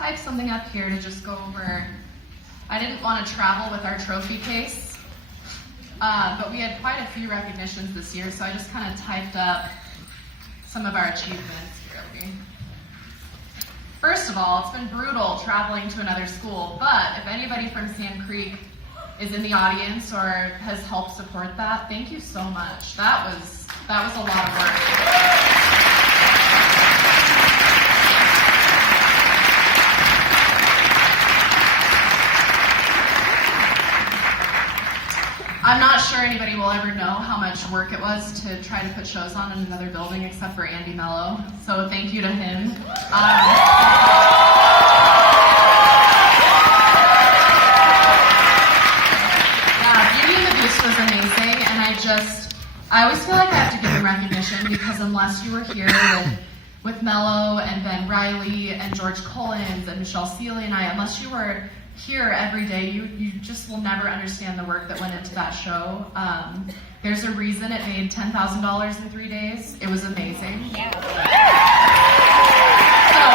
type something up here to just go over. I didn't want to travel with our trophy case, but we had quite a few recognitions this year, so I just kind of typed up some of our achievements. First of all, it's been brutal traveling to another school, but if anybody from Sand Creek is in the audience or has helped support that, thank you so much. That was a lot of work. I'm not sure anybody will ever know how much work it was to try to put shows on in another building except for Andy Mello, so thank you to him. Beauty and the Beast was amazing, and I always feel like I have to give him recognition because unless you were here with Mello and Ben Riley and George Collins and Michelle Seeley and I, unless you were here every day, you just will never understand the work that went into that show. There's a reason it made $10,000 in 3 days. It was amazing. Yeah. So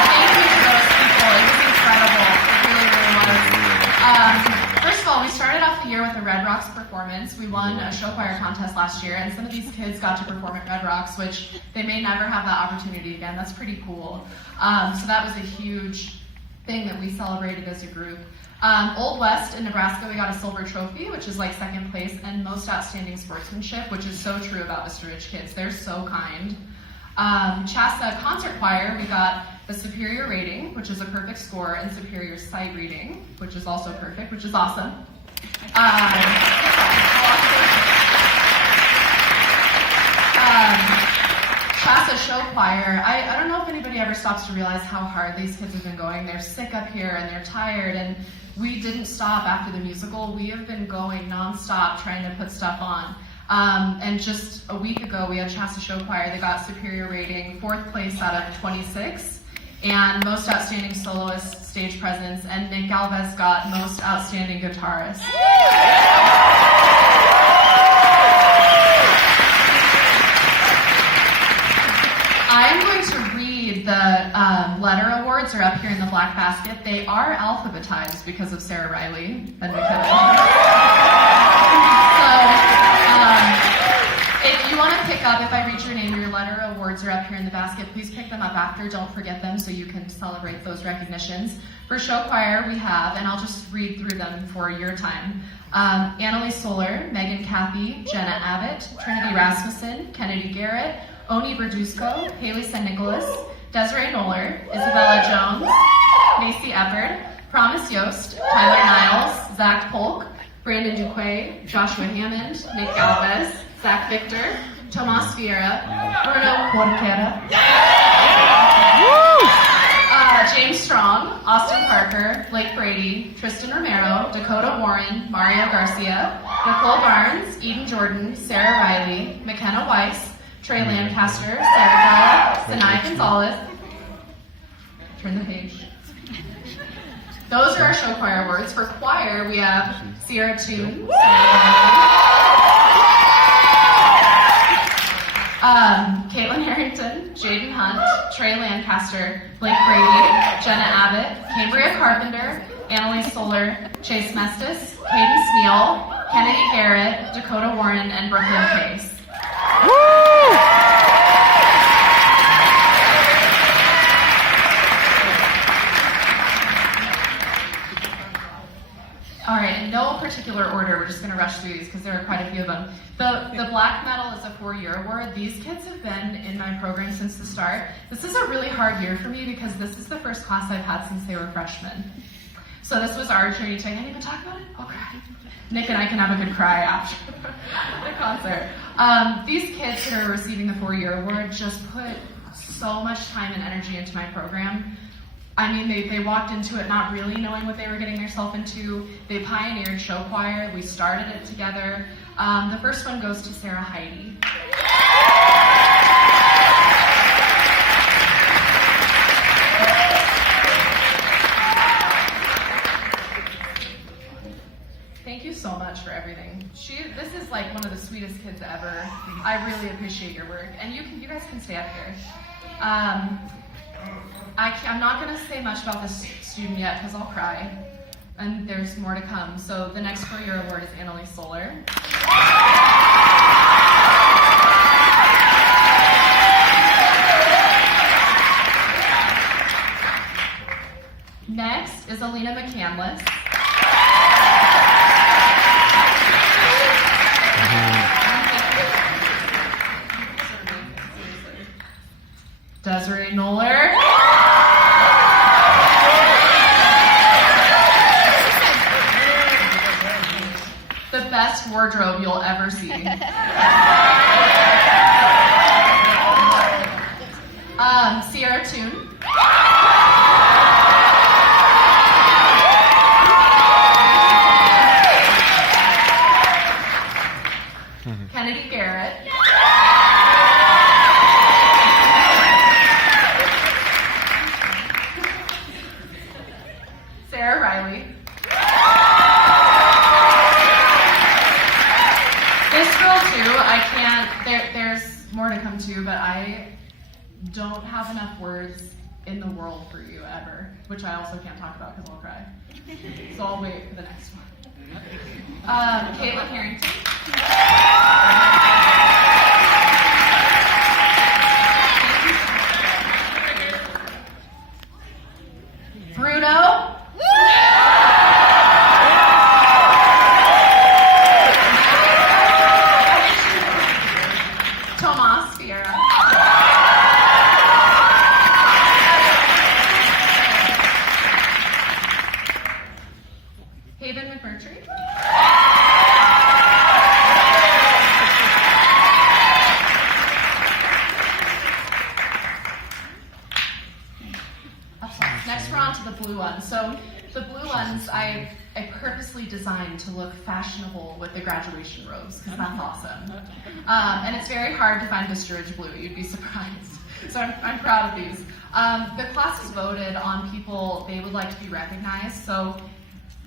thank you to those people. It was incredible. It really, really was. First of all, we started off the year with a Red Rocks performance. We won a show choir contest last year, and some of these kids got to perform at Red Rocks, which they may never have that opportunity again. That's pretty cool. So that was a huge thing that we celebrated as a group. Old West in Nebraska, we got a silver trophy, which is like second place, and most outstanding sportsmanship, which is so true about Vista Ridge kids. They're so kind. Chassa concert choir, we got the superior rating, which is a perfect score, and superior sight reading, which is also perfect, which is awesome. Chassa show choir, I don't know if anybody ever stops to realize how hard these kids have been going. They're sick up here and they're tired, and we didn't stop after the musical. We have been going nonstop trying to put stuff on. And just a week ago, we had Chassa show choir. They got superior rating, 4th place out of 26, and most outstanding soloist stage presence, and Nick Galvez got most outstanding guitarist. I'm going to read the letter awards are up here in the black basket. They are alphabetized because of Sarah Riley and McKenna. If you want to pick up, if I read your name, your letter awards are up here in the basket. Please pick them up after. Don't forget them so you can celebrate those recognitions. For show choir, we have, and I'll just read through them for your time. Annalise Soler, Megan Cathy, Jenna Abbott, Trinity Rasmussen, Kennedy Garrett, Oni Verduzco, Haley St. Nicholas, Desiree Noller, Isabella Jones, Macy Eppard, Promise Yost, Tyler Niles, Zach Polk, Brandon Duquay, Joshua Hammond, Nick Galvez, Zach Victor, Tomas Vieira, Bruno Porquera, James Strong, Austin Parker, Blake Brady, Tristan Romero, Dakota Warren, Mario Garcia, Nicole Barnes, Eden Jordan, Sarah Riley, McKenna Weiss, Trey Lancaster, Sarah Gala, Sinai Gonzalez. Turn the page. Those are our show choir awards. For choir, we have Sierra Toon, Caitlin Harrington, Jaden Hunt, Trey Lancaster, Blake Brady, Jenna Abbott, Cambria Carpenter, Annalise Soler, Chase Mestis, Caden Sneal, Kennedy Garrett, Dakota Warren, and Brooklyn Case. All right, in no particular order, we're just going to rush through these because there are quite a few of them. The Black Medal is a 4-year award. These kids have been in my program since the start. This is a really hard year for me because this is the first class I've had since they were freshmen. So this was our journey to, can't even talk about it? Okay. Nick and I can have a good cry after the concert. These kids that are receiving the 4-year award just put so much time and energy into my program. I mean, they walked into it not really knowing what they were getting themselves into. They pioneered show choir. We started it together. The first one goes to Sarah Heidi. Thank you so much for everything. This is like one of the sweetest kids ever. I really appreciate your work. And you guys can stay up here. I'm not going to say much about this student yet because I'll cry, and there's more to come. So the next 4-year award is Annalise Solar. Next is Alina McCandless. Desiree Noller. The best wardrobe you'll ever see. Sierra Toon. Kennedy Garrett. Sarah Riley. This girl too, I can't, there's more to come to, but I don't have enough words in the world for you ever, which I also can't talk about because I'll cry. So I'll wait for the next one. Caitlin Harrington. Bruno. Tomas Vieira. Haven McMurtry. Next we're on to the blue ones. So the blue ones I purposely designed to look fashionable with the graduation robes because that's awesome. And it's very hard to find Vista blue, you'd be surprised. So I'm proud of these. The class has voted on people they would like to be recognized. So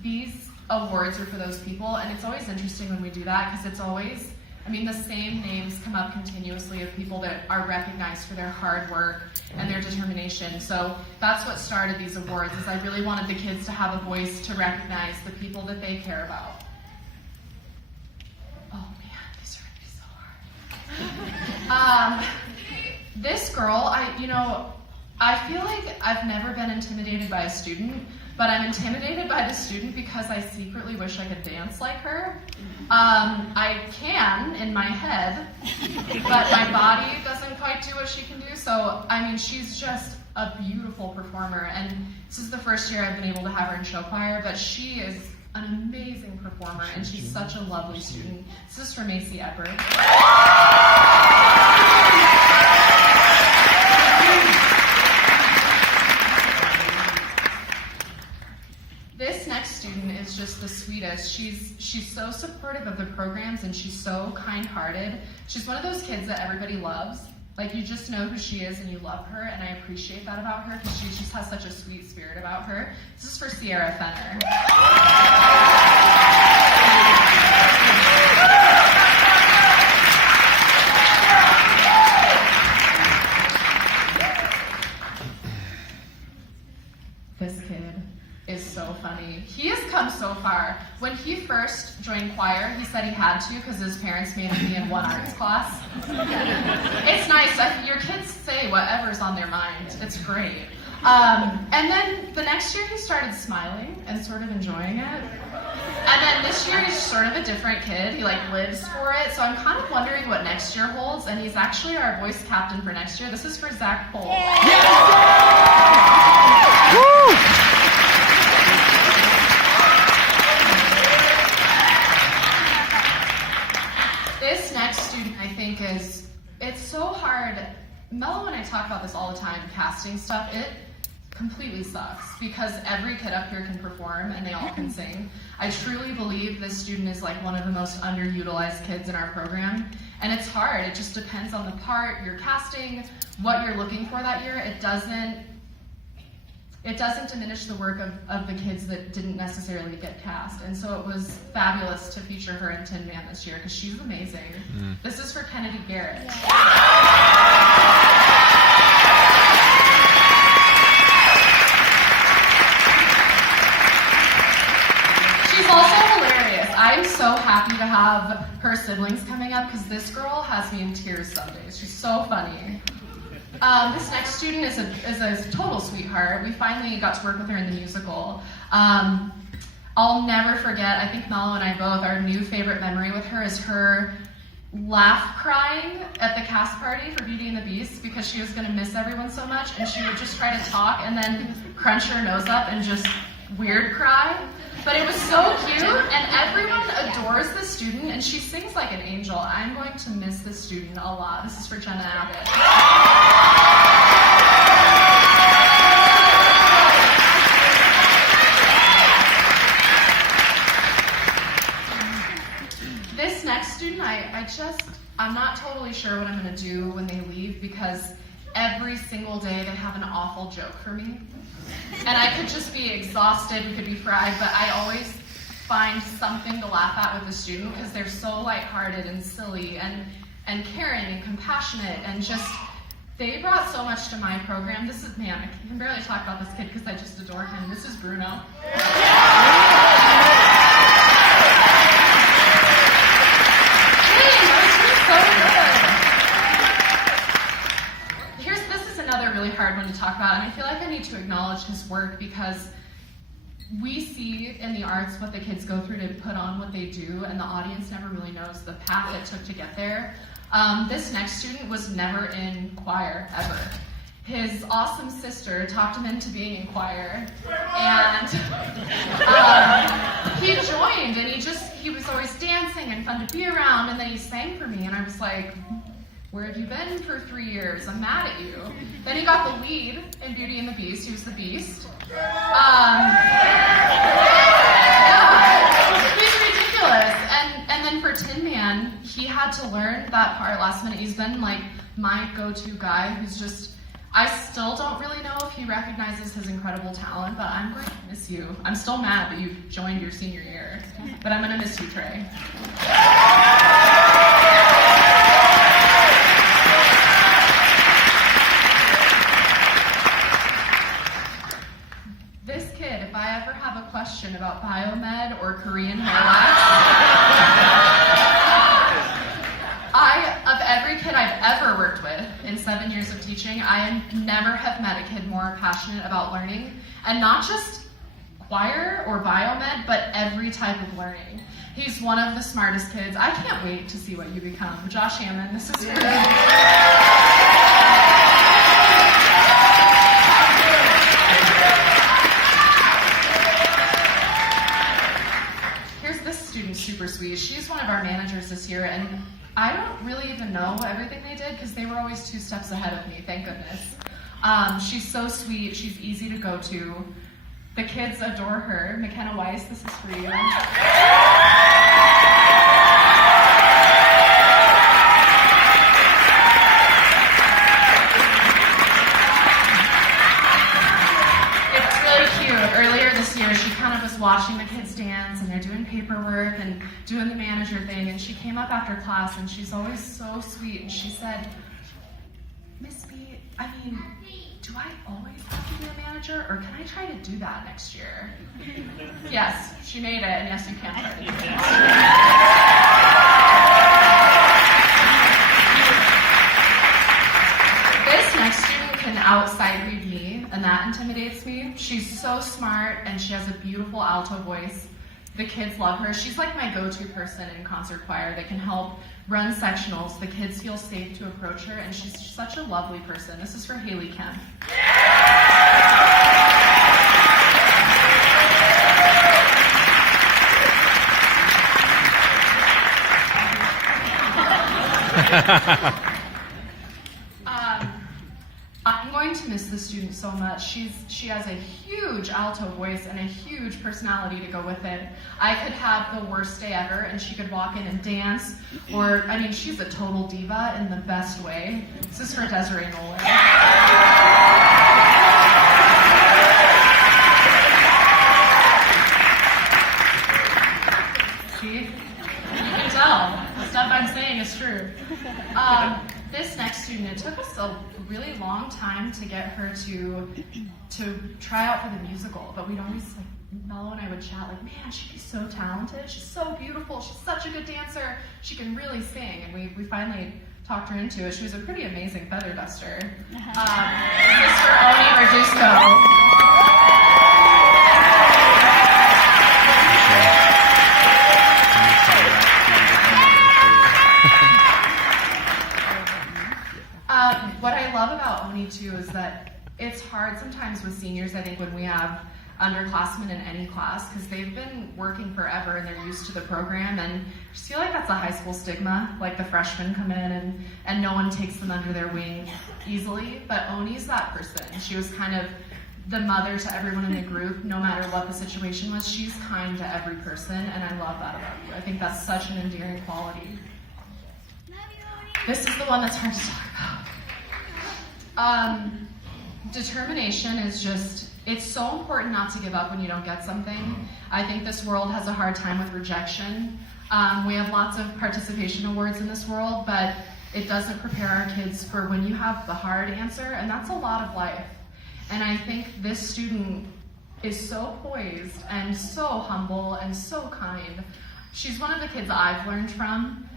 these awards are for those people, and it's always interesting when we do that because it's always, the same names come up continuously of people that are recognized for their hard work and their determination. So that's what started these awards, is I really wanted the kids to have a voice to recognize the people that they care about. Oh man, these are gonna be so hard. This girl, I feel like I've never been intimidated by a student, but I'm intimidated by the student because I secretly wish I could dance like her. I can in my head, but my body doesn't quite do what she can do. So, she's just a beautiful performer, and this is the first year I've been able to have her in show choir, but she is an amazing performer, and she's such a lovely student. This is for Macy Edward. This next student is just the sweetest. She's so supportive of the programs, and she's so kind-hearted. She's one of those kids that everybody loves. Like, you just know who she is and you love her, and I appreciate that about her because she just has such a sweet spirit about her. This is for Sierra Fenner. This kid is so funny. He has come so far. When he first joined choir, he said he had to because his parents made him be in one arts class. It's nice. Your kids say whatever's on their mind. It's great. And then the next year he started smiling and sort of enjoying it. And then this year he's sort of a different kid. He lives for it. So I'm kind of wondering what next year holds. And he's actually our voice captain for next year. This is for Zach Pohl. Woo! This next student, I think, it's so hard. Mello and I talk about this all the time, casting stuff. It completely sucks because every kid up here can perform and they all can sing. I truly believe this student is one of the most underutilized kids in our program. And it's hard. It just depends on the part you're casting, what you're looking for that year. It doesn't diminish the work of the kids that didn't necessarily get cast. And so it was fabulous to feature her in Tin Man this year because she's amazing. This is for Kennedy Garrett. Yeah. have her siblings coming up because this girl has me in tears some days. She's so funny. This next student is a total sweetheart. We finally got to work with her in the musical. I'll never forget, I think Mello and I both, our new favorite memory with her is her laugh crying at the cast party for Beauty and the Beast because she was going to miss everyone so much, and she would just try to talk and then crunch her nose up and just weird cry. But it was so cute, and everyone adores this student, and she sings like an angel. I'm going to miss this student a lot. This is for Jenna Abbott. This next student, I'm not totally sure what I'm going to do when they leave because every single day they have an awful joke for me. And I could just be exhausted, we could be fried, but I always find something to laugh at with the student because they're so lighthearted and silly and caring and compassionate and just, they brought so much to my program. This is, man, I can barely talk about this kid because I just adore him. This is Bruno. Really hard one to talk about, and I feel like I need to acknowledge his work because we see in the arts what the kids go through to put on what they do, and the audience never really knows the path it took to get there. This next student was never in choir, ever. His awesome sister talked him into being in choir, and he joined, and he was always dancing and fun to be around, and then he sang for me, and I was like, where have you been for 3 years? I'm mad at you. Then he got the lead in Beauty and the Beast. He was the Beast. Yeah, he's ridiculous. And then for Tin Man, he had to learn that part last minute. He's been like my go-to guy who's just, I still don't really know if he recognizes his incredible talent, but I'm going to miss you. I'm still mad that you joined your senior year, but I'm going to miss you, Trey. Question about biomed or Korean hair wax. Of every kid I've ever worked with in 7 years of teaching, I never have met a kid more passionate about learning, and not just choir or biomed, but every type of learning. He's one of the smartest kids. I can't wait to see what you become. Josh Hammond, this is for you. Super sweet. She's one of our managers this year, and I don't really even know everything they did because they were always 2 steps ahead of me, thank goodness. She's so sweet. She's easy to go to. The kids adore her. McKenna Weiss, this is for you. Earlier this year, she kind of was watching the kids dance, and they're doing paperwork and doing the manager thing, and she came up after class, and she's always so sweet, and she said, Miss B, do I always have to be a manager, or can I try to do that next year? Yes, she made it, and yes, you can try to do it. This next student can outside read me, and that intimidates me. She's so smart, and she has a beautiful alto voice. The kids love her. She's like my go-to person in concert choir that can help run sectionals. The kids feel safe to approach her, and she's such a lovely person. This is for Haley Kemp. I'm going to miss this student so much. She has a huge alto voice and a huge personality to go with it. I could have the worst day ever and she could walk in and dance, or, she's a total diva in the best way. This is for Desiree Nolan. See? You can tell. The stuff I'm saying is true. This next student, it took us a really long time to get her to try out for the musical, but we'd always, like, Mello and I would chat, like, man, she'd be so talented, she's so beautiful, she's such a good dancer, she can really sing, and we finally talked her into it. She was a pretty amazing feather duster. Mr. Oni Verduzco. What I love about Oni too is that it's hard sometimes with seniors, I think, when we have underclassmen in any class, because they've been working forever and they're used to the program, and I just feel like that's a high school stigma, like the freshmen come in and no one takes them under their wing easily, but Oni's that person. She was kind of the mother to everyone in the group, no matter what the situation was. She's kind to every person, and I love that about you. I think that's such an endearing quality. This is the one that's hard to talk about. Determination is just, it's so important not to give up when you don't get something. I think this world has a hard time with rejection. We have lots of participation awards in this world, but it doesn't prepare our kids for when you have the hard answer, and that's a lot of life. And I think this student is so poised and so humble and so kind. She's one of the kids I've learned from.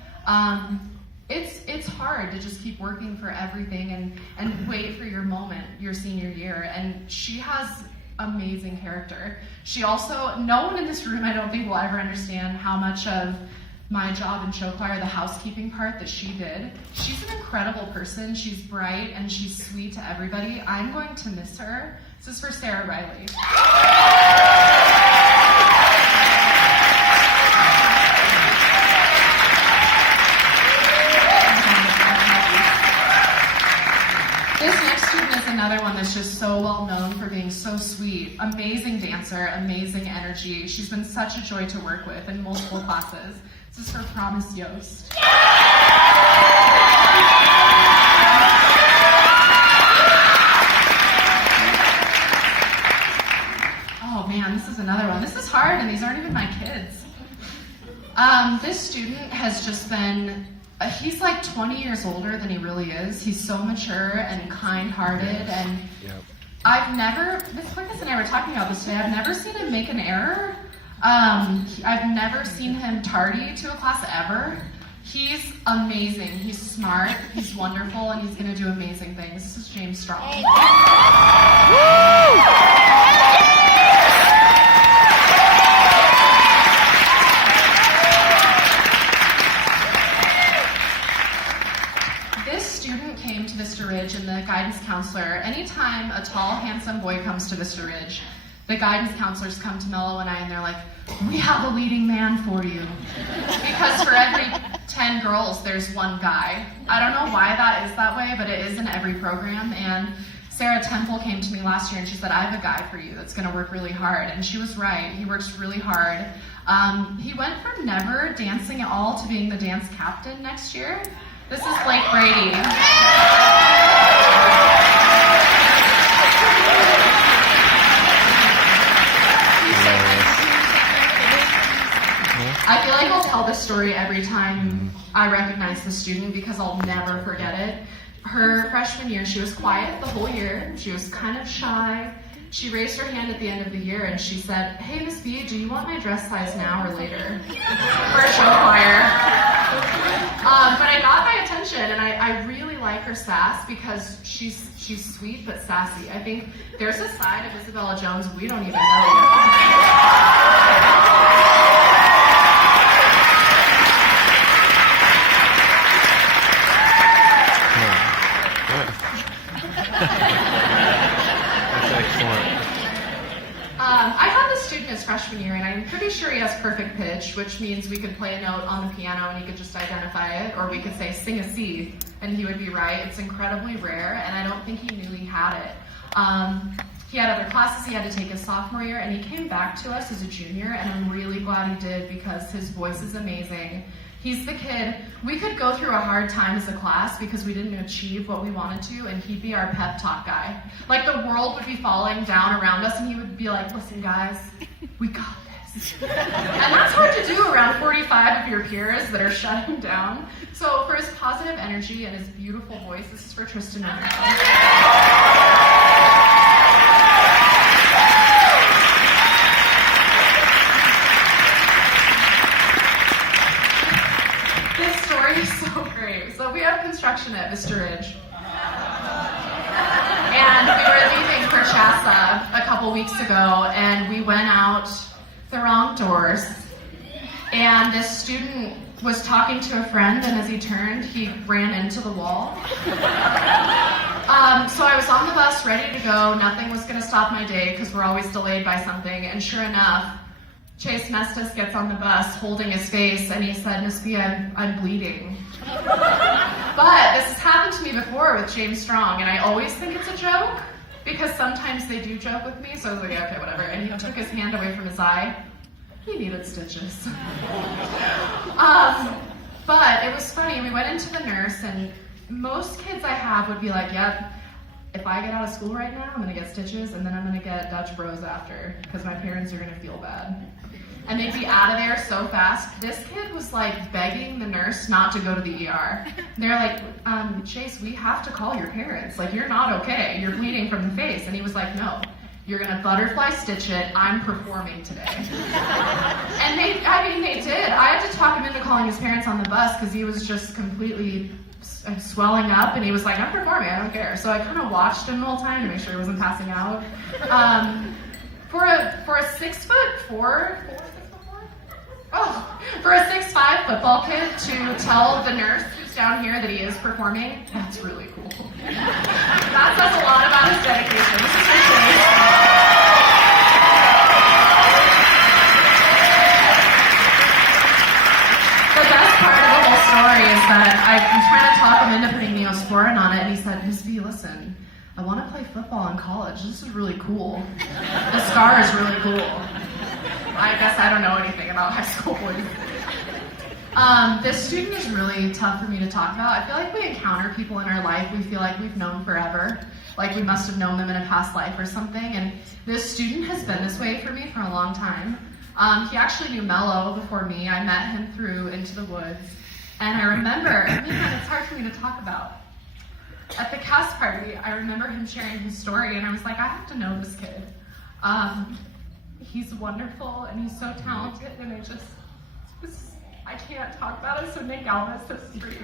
It's hard to just keep working for everything and wait for your moment, your senior year. And she has amazing character. She also, no one in this room I don't think will ever understand how much of my job in show choir, the housekeeping part that she did. She's an incredible person. She's bright and she's sweet to everybody. I'm going to miss her. This is for Sarah Riley. Another one that's just so well known for being so sweet, amazing dancer, amazing energy. She's been such a joy to work with in multiple classes. This is for Promise Yost. Oh man, this is another one. This is hard, and these aren't even my kids. This student has just been, he's like 20 years older than he really is. He's so mature and kind-hearted, and I've never, Miss Marcus and I were talking about this today, I've never seen him make an error. I've never seen him tardy to a class ever. He's amazing. He's smart, he's wonderful, and he's going to do amazing things. This is James Strong. Vista Ridge, and the guidance counselor, anytime a tall, handsome boy comes to Vista Ridge, the guidance counselors come to Mello and I, and they're like, we have a leading man for you. Because for every 10 girls, there's one guy. I don't know why that is that way, but it is in every program. And Sarah Temple came to me last year and she said, I have a guy for you that's going to work really hard. And she was right. He works really hard. He went from never dancing at all to being the dance captain next year. This is Blake Brady. I feel like I'll tell this story every time I recognize the student because I'll never forget it. Her freshman year, she was quiet the whole year. She was kind of shy. She raised her hand at the end of the year and she said, hey, Miss B, do you want my dress size now or later? For show choir. But I got my attention, and I really like her sass because she's sweet but sassy. I think there's a side of Isabella Jones we don't even know I had this student his freshman year, and I'm pretty sure he has perfect pitch, which means we could play a note on the piano and he could just identify it, or we could say, sing a C, and he would be right. It's incredibly rare, and I don't think he knew he had it. He had other classes he had to take his sophomore year, and he came back to us as a junior, and I'm really glad he did because his voice is amazing. He's the kid, we could go through a hard time as a class because we didn't achieve what we wanted to, and he'd be our pep talk guy. Like the world would be falling down around us, and he would be like, listen guys, we got this. guys. And that's hard to do around 45 of your peers that are shutting down. So for his positive energy and his beautiful voice, this is for Tristan Anderson. This story is so great. So we have construction at Vista Ridge. And we were leaving for Chassa a couple weeks ago, and we went out the wrong doors. And this student was talking to a friend, and as he turned, he ran into the wall. So I was on the bus ready to go. Nothing was going to stop my day because we're always delayed by something. And sure enough, Chase Mestis gets on the bus holding his face, and he said, "Miss B, I'm bleeding." But this has happened to me before with James Strong, and I always think it's a joke because sometimes they do joke with me, so I was like, okay, whatever. And he took his hand away from his eye. He needed stitches. But it was funny. We went into the nurse, and most kids I have would be like, yep, if I get out of school right now, I'm going to get stitches, and then I'm going to get Dutch bros after because my parents are going to feel bad. And they'd be out of there so fast. This kid was like begging the nurse not to go to the ER. They're like, Chase, we have to call your parents. Like, you're not okay. You're bleeding from the face. And he was like, no, you're going to butterfly stitch it. I'm performing today. And they did. I had to talk him into calling his parents on the bus because he was just completely swelling up. And he was like, I'm performing. I don't care. So I kind of watched him the whole time to make sure he wasn't passing out. For a 6'4", for a 6'5" football kid to tell the nurse who's down here that he is performing, that's really cool. That says a lot about his dedication. This is for Chase. The best part of the whole story is that I'm trying to talk him into putting Neosporin on it, and he said, Miss B, listen, I want to play football in college. This is really cool. The scar is really cool. I guess I don't know anything about high school boys. This student is really tough for me to talk about. I feel like we encounter people in our life we feel like we've known forever. Like we must have known them in a past life or something. And this student has been this way for me for a long time. He actually knew Mello before me. I met him through Into the Woods. And I remember, it's hard for me to talk about. At the cast party, I remember him sharing his story, and I was like, I have to know this kid. He's wonderful, and he's so talented, and I can't talk about it, so Nick Alvis, this is for you.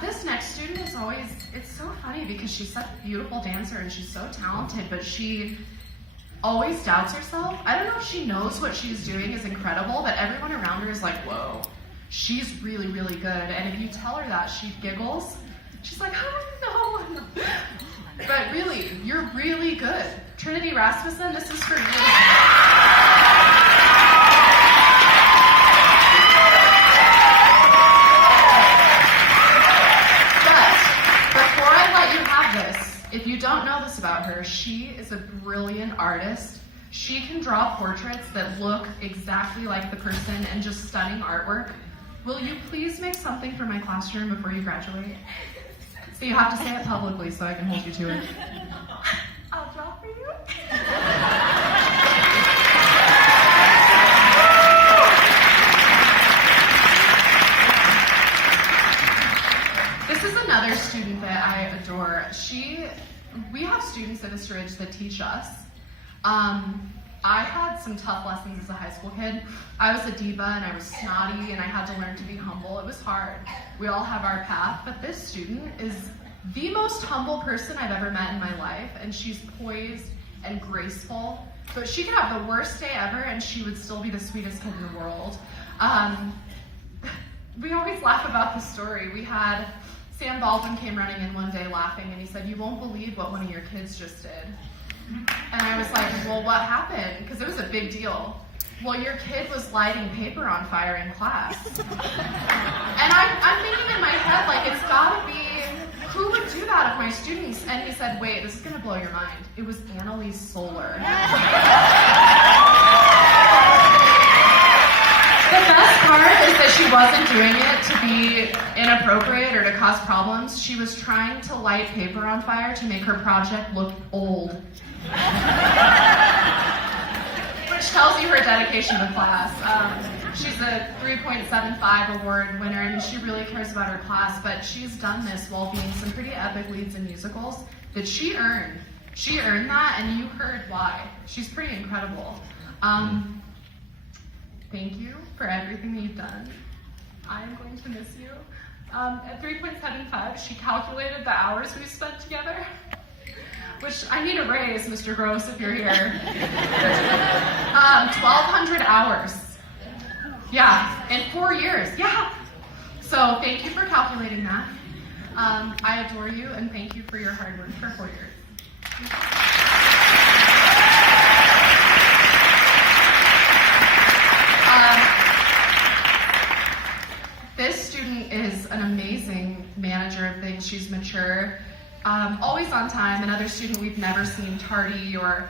This next student is always, it's so funny because she's such a beautiful dancer and she's so talented, but she always doubts herself. I don't know if she knows what she's doing is incredible, but everyone around her is like, whoa, she's really, really good. And if you tell her that, she giggles. She's like, oh no. But really, you're really good. Trinity Rasmussen, this is for you. If you don't know this about her, she is a brilliant artist. She can draw portraits that look exactly like the person and just stunning artwork. Will you please make something for my classroom before you graduate? So you have to say it publicly so I can hold you to it. I'll draw for you. This is another student that I adore. We have students at Vista Ridge that teach us. I had some tough lessons as a high school kid. I was a diva and I was snotty and I had to learn to be humble. It was hard. We all have our path, but this student is the most humble person I've ever met in my life, and she's poised and graceful. But she could have the worst day ever and she would still be the sweetest kid in the world. We always laugh about this story. We had Sam Baldwin came running in one day laughing, and he said, you won't believe what one of your kids just did. And I was like, well, what happened? Because it was a big deal. Well, your kid was lighting paper on fire in class. And I'm thinking in my head, like, it's gotta be, who would do that of my students? And he said, wait, this is gonna blow your mind. It was Annalise Solar. The best part wasn't doing it to be inappropriate or to cause problems. She was trying to light paper on fire to make her project look old. Which tells you her dedication to class. She's a 3.75 award winner, and she really cares about her class, but she's done this while being some pretty epic leads in musicals that she earned. She earned that, and you heard why. She's pretty incredible. Thank you for everything you've done. I am going to miss you. At 3.75, she calculated the hours we spent together, which I need a raise, Mr. Gross, if you're here. 1,200 hours. Yeah, in 4 years, yeah. So thank you for calculating that. I adore you, and thank you for your hard work for 4 years. This student is an amazing manager of things. She's mature, always on time. Another student we've never seen tardy or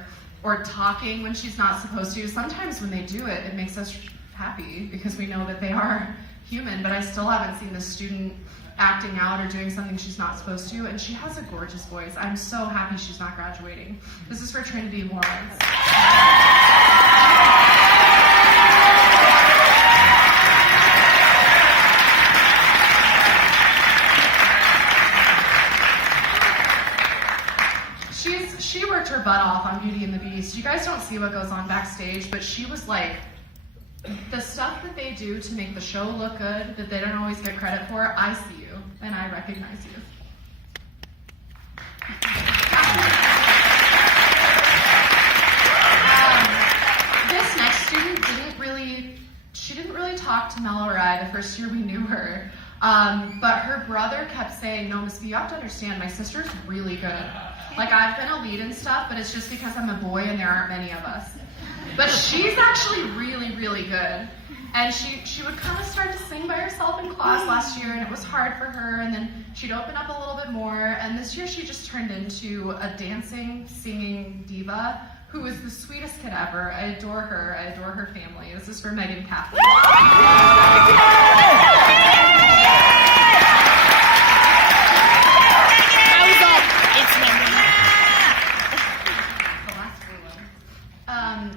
talking when she's not supposed to. Sometimes when they do it, it makes us happy because we know that they are human, but I still haven't seen this student acting out or doing something she's not supposed to, and she has a gorgeous voice. I'm so happy she's not graduating. This is for Trinity Lawrence. She worked her butt off on Beauty and the Beast. You guys don't see what goes on backstage, but she was like, the stuff that they do to make the show look good, that they don't always get credit for, I see you, and I recognize you. This next student didn't really talk to Mel or I the first year we knew her. But her brother kept saying, no, Miss B, you have to understand, my sister's really good. Like, I've been a lead and stuff, but it's just because I'm a boy and there aren't many of us. But she's actually really, really good. And she would kind of start to sing by herself in class last year, and it was hard for her, and then she'd open up a little bit more, and this year she just turned into a dancing, singing diva who is the sweetest kid ever. I adore her. I adore her family. This is for Megan Catholic.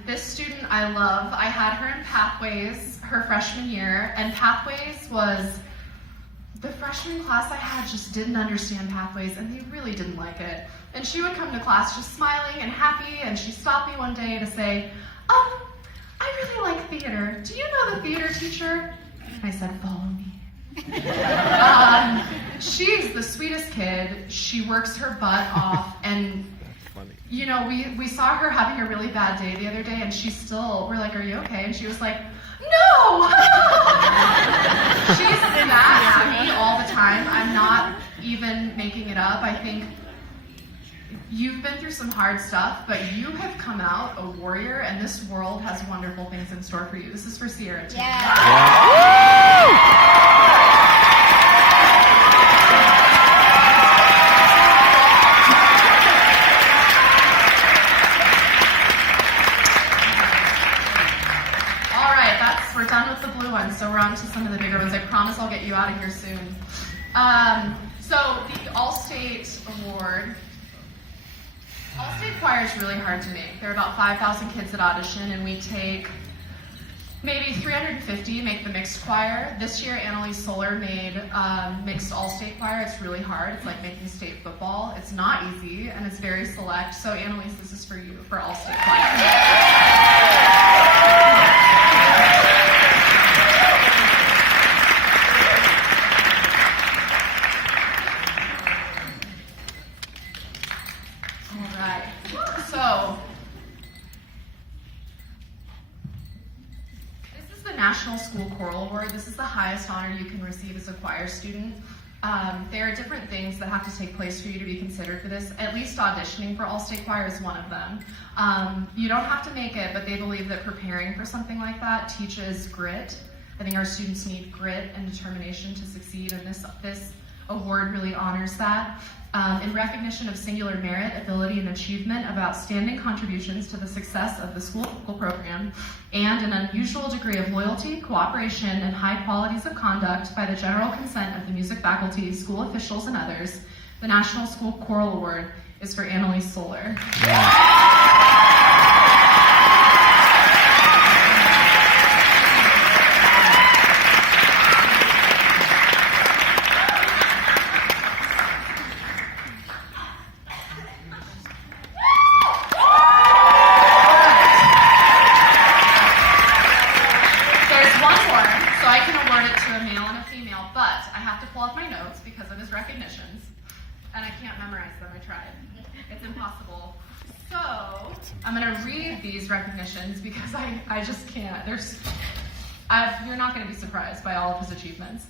This student I love. I had her in Pathways her freshman year, and Pathways was the freshman class I had just didn't understand Pathways, and they really didn't like it. And she would come to class just smiling and happy, and she stopped me one day to say, I really like theater. Do you know the theater teacher? And I said, follow me. She's the sweetest kid. She works her butt off, and you know, we saw her having a really bad day the other day, and we're like, are you okay? And she was like, no! She's that happy all the time. I'm not even making it up. I think you've been through some hard stuff, but you have come out a warrior, and this world has wonderful things in store for you. This is for Sierra, too. We're done with the blue ones, so we're on to some of the bigger ones. I promise I'll get you out of here soon. So the All-State Award. All-State Choir is really hard to make. There are about 5,000 kids that audition, and we take maybe 350 make the mixed choir. This year, Annalise Solar made mixed All-State Choir. It's really hard. It's like making state football. It's not easy, and it's very select. So Annalise, this is for you, for All-State Choir. National School Choral Award. This is the highest honor you can receive as a choir student. There are different things that have to take place for you to be considered for this. At least auditioning for All-State Choir is one of them. You don't have to make it, but they believe that preparing for something like that teaches grit. I think our students need grit and determination to succeed, and this award really honors that. In recognition of singular merit, ability, and achievement of outstanding contributions to the success of the school program, and an unusual degree of loyalty, cooperation, and high qualities of conduct by the general consent of the music faculty, school officials, and others, the National School Choral Award is for Annalise Solar. Recognitions, and I can't memorize them. I tried. It's impossible. So I'm going to read these recognitions because I just can't. You're not going to be surprised by all of his achievements.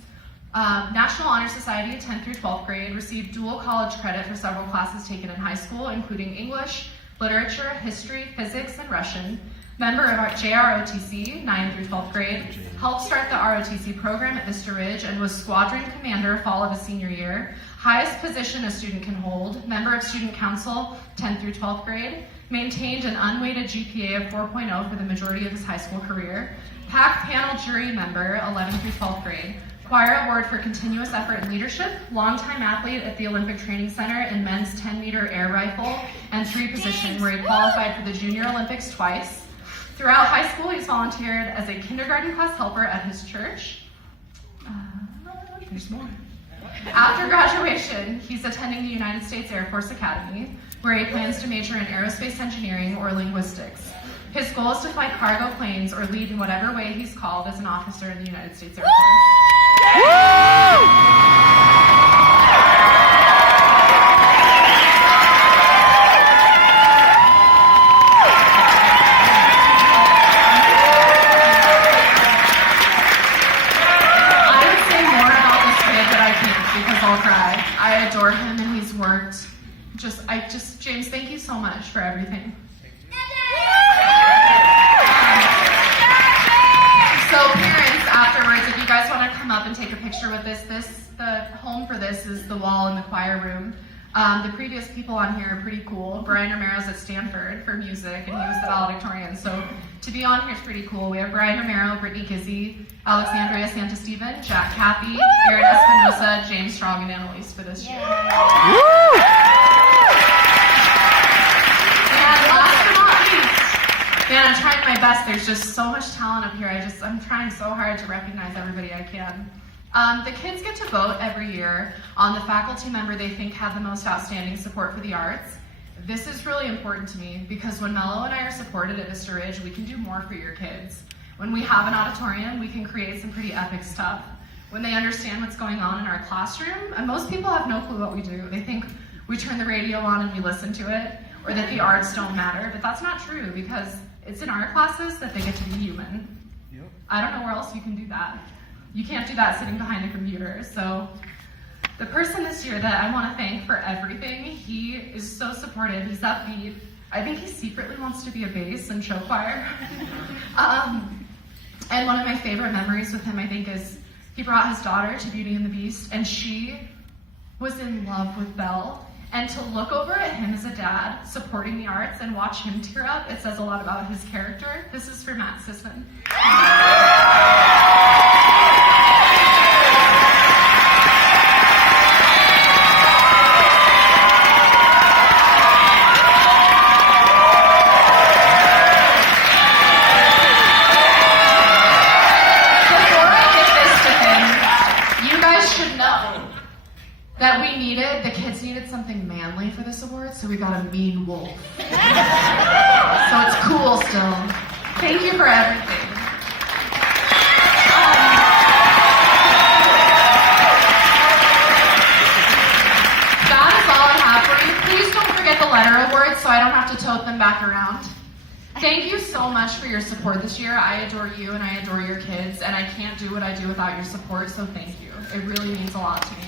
National Honor Society, 10th through 12th grade, received dual college credit for several classes taken in high school, including English, literature, history, physics, and Russian. Member of our JROTC, 9th through 12th grade, helped start the ROTC program at Vista Ridge and was squadron commander fall of his senior year. Highest position a student can hold. Member of student council, 10th through 12th grade. Maintained an unweighted GPA of 4.0 for the majority of his high school career. PAC panel jury member, 11th through 12th grade. Choir award for continuous effort and leadership. Longtime athlete at the Olympic Training Center in men's 10-meter air rifle and 3 position, where he qualified for the Junior Olympics twice. Throughout high school, he's volunteered as a kindergarten class helper at his church. There's more. After graduation, he's attending the United States Air Force Academy, where he plans to major in aerospace engineering or linguistics. His goal is to fly cargo planes or lead in whatever way he's called as an officer in the United States Air Force. I adore him, and he's worked. James, thank you so much for everything. So parents, afterwards, if you guys want to come up and take a picture with the home for this is the wall in the choir room. The previous people on here are pretty cool. Brian Romero's at Stanford for music, and he was the valedictorian. So to be on here is pretty cool. We have Brian Romero, Brittany Gizzi, Alexandria Santasteven, Jack Cappy, Aaron Espinosa, James Strong, and Annalise for this year. And last but not least, man, I'm trying my best. There's just so much talent up here. I'm trying so hard to recognize everybody I can. The kids get to vote every year on the faculty member they think had the most outstanding support for the arts. This is really important to me because when Mello and I are supported at Vista Ridge, we can do more for your kids. When we have an auditorium, we can create some pretty epic stuff. When they understand what's going on in our classroom, and most people have no clue what we do. They think we turn the radio on and we listen to it, or that the arts don't matter, but that's not true because it's in our classes that they get to be human. Yep. I don't know where else you can do that. You can't do that sitting behind a computer. So the person this year that I want to thank for everything, he is so supportive. He's upbeat. I think he secretly wants to be a bass and show choir. And one of my favorite memories with him, I think, is he brought his daughter to Beauty and the Beast, and she was in love with Belle. And to look over at him as a dad supporting the arts and watch him tear up, it says a lot about his character. This is for Matt Sisson. That the kids needed something manly for this award, so we got a mean wolf. So it's cool still. Thank you for everything. That is all I have for you. Please don't forget the letter awards so I don't have to tote them back around. Thank you so much for your support this year. I adore you and I adore your kids, and I can't do what I do without your support, so thank you. It really means a lot to me.